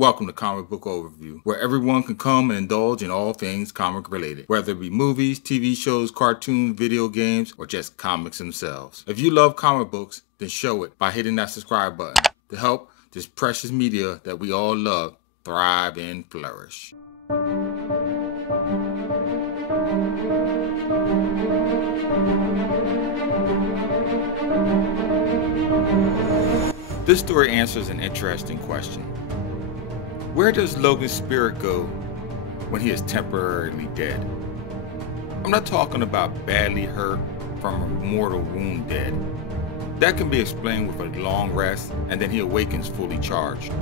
Welcome to Comic Book Overview, where everyone can come and indulge in all things comic related, whether it be movies, TV shows, cartoons, video games, or just comics themselves. If you love comic books, then show it by hitting that subscribe button to help this precious media that we all love thrive and flourish. This story answers an interesting question. Where does Logan's spirit go when he is temporarily dead? I'm not talking about badly hurt from a mortal wound dead. That can be explained with a long rest and then he awakens fully charged.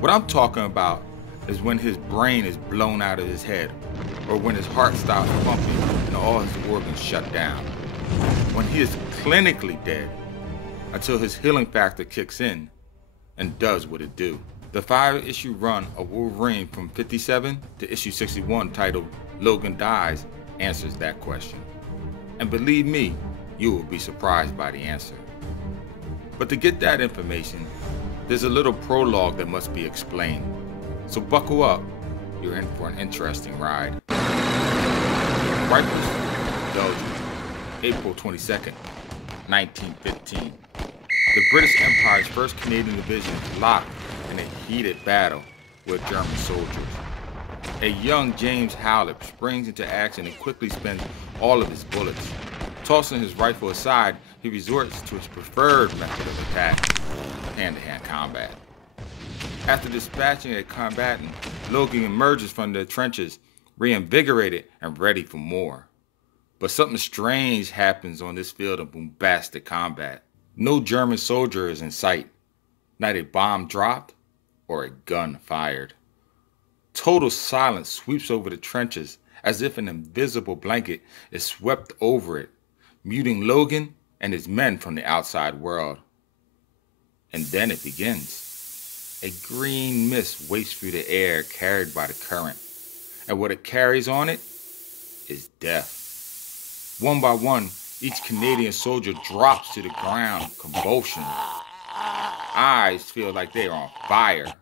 What I'm talking about is when his brain is blown out of his head, or when his heart stops pumping and all his organs shut down. When he is clinically dead until his healing factor kicks in and does what it do. The 5-issue run of Wolverine from 57 to issue 61 titled Logan Dies answers that question. And believe me, you will be surprised by the answer. But to get that information, there's a little prologue that must be explained. So buckle up, you're in for an interesting ride. Rifles, Belgium, April 22nd, 1915. The British Empire's 1st Canadian Division is locked in a heated battle with German soldiers. A young James Howlett springs into action and quickly spends all of his bullets. Tossing his rifle aside, he resorts to his preferred method of attack, hand-to-hand combat. After dispatching a combatant, Logan emerges from the trenches, reinvigorated and ready for more. But something strange happens on this field of bombastic combat. No German soldier is in sight, not a bomb dropped or a gun fired. Total silence sweeps over the trenches as if an invisible blanket is swept over it, muting Logan and his men from the outside world. And then it begins. A green mist wafts through the air carried by the current, and what it carries on it is death. One by one, each Canadian soldier drops to the ground, convulsions. Eyes feel like they are on fire,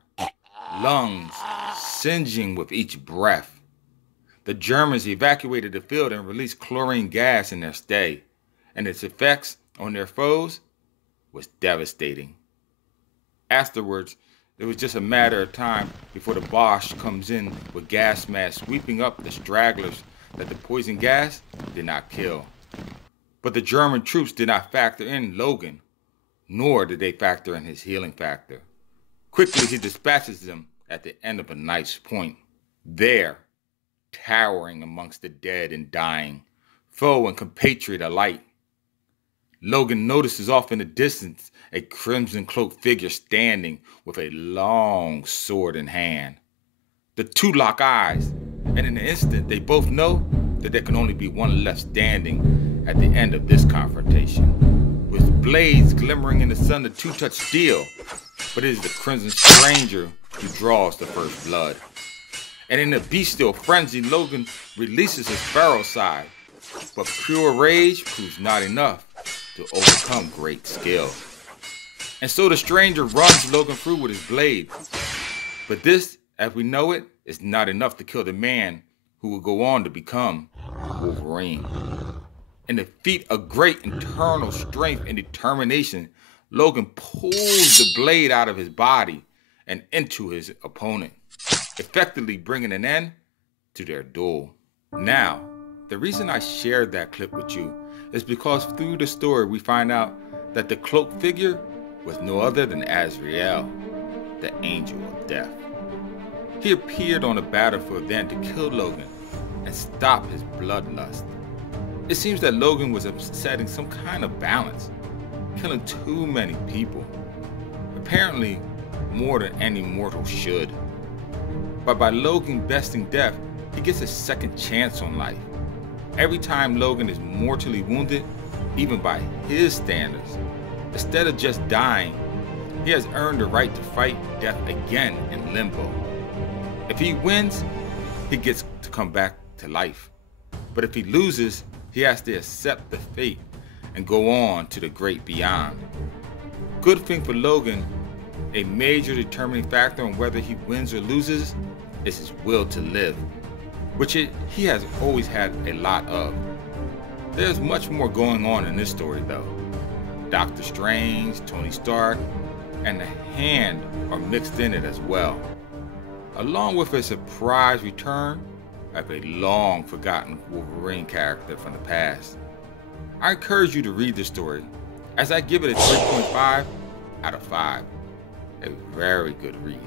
lungs singeing with each breath. The Germans evacuated the field and released chlorine gas in their stay, and its effects on their foes was devastating. Afterwards, it was just a matter of time before the Boche comes in with gas masks sweeping up the stragglers that the poison gas did not kill. But the German troops did not factor in Logan, nor did they factor in his healing factor. Quickly, he dispatches them at the end of a knife's point. There, towering amongst the dead and dying, foe and compatriot alike, Logan notices off in the distance a crimson-cloaked figure standing with a long sword in hand. The two lock eyes, and in an instant, they both know that there can only be one left standing at the end of this confrontation. With blades glimmering in the sun, the two touch steel, but it is the Crimson Stranger who draws the first blood. And in a bestial frenzy, Logan releases his feral side, but pure rage proves not enough to overcome great skill. And so the Stranger runs Logan through with his blade. But this, as we know it, is not enough to kill the man who will go on to become Wolverine. In a feat of great internal strength and determination, Logan pulls the blade out of his body and into his opponent, effectively bringing an end to their duel. Now, the reason I shared that clip with you is because through the story we find out that the cloaked figure was no other than Azrael, the angel of death. He appeared on the battlefield then to kill Logan and stop his bloodlust. It seems that Logan was upsetting some kind of balance, killing too many people, apparently more than any mortal should. But by Logan besting death, he gets a second chance on life. Every time Logan is mortally wounded, even by his standards, instead of just dying, he has earned the right to fight death again in limbo. If he wins, he gets to come back to life. But if he loses, he has to accept the fate and go on to the great beyond. Good thing for Logan, A major determining factor on whether he wins or loses is his will to live, which he has always had a lot of. There's much more going on in this story though. Doctor Strange, Tony Stark, and the Hand are mixed in it as well, along with a surprise return of a long forgotten Wolverine character from the past. I encourage you to read this story, as I give it a 3.5 out of 5. A very good read.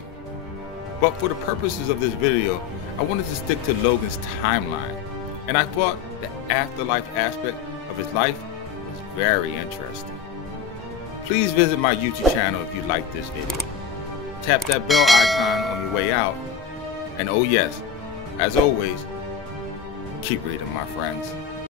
But for the purposes of this video, I wanted to stick to Logan's timeline, and I thought the afterlife aspect of his life was very interesting. Please visit my YouTube channel if you like this video. Tap that bell icon on your way out, and oh yes, as always, keep reading, my friends.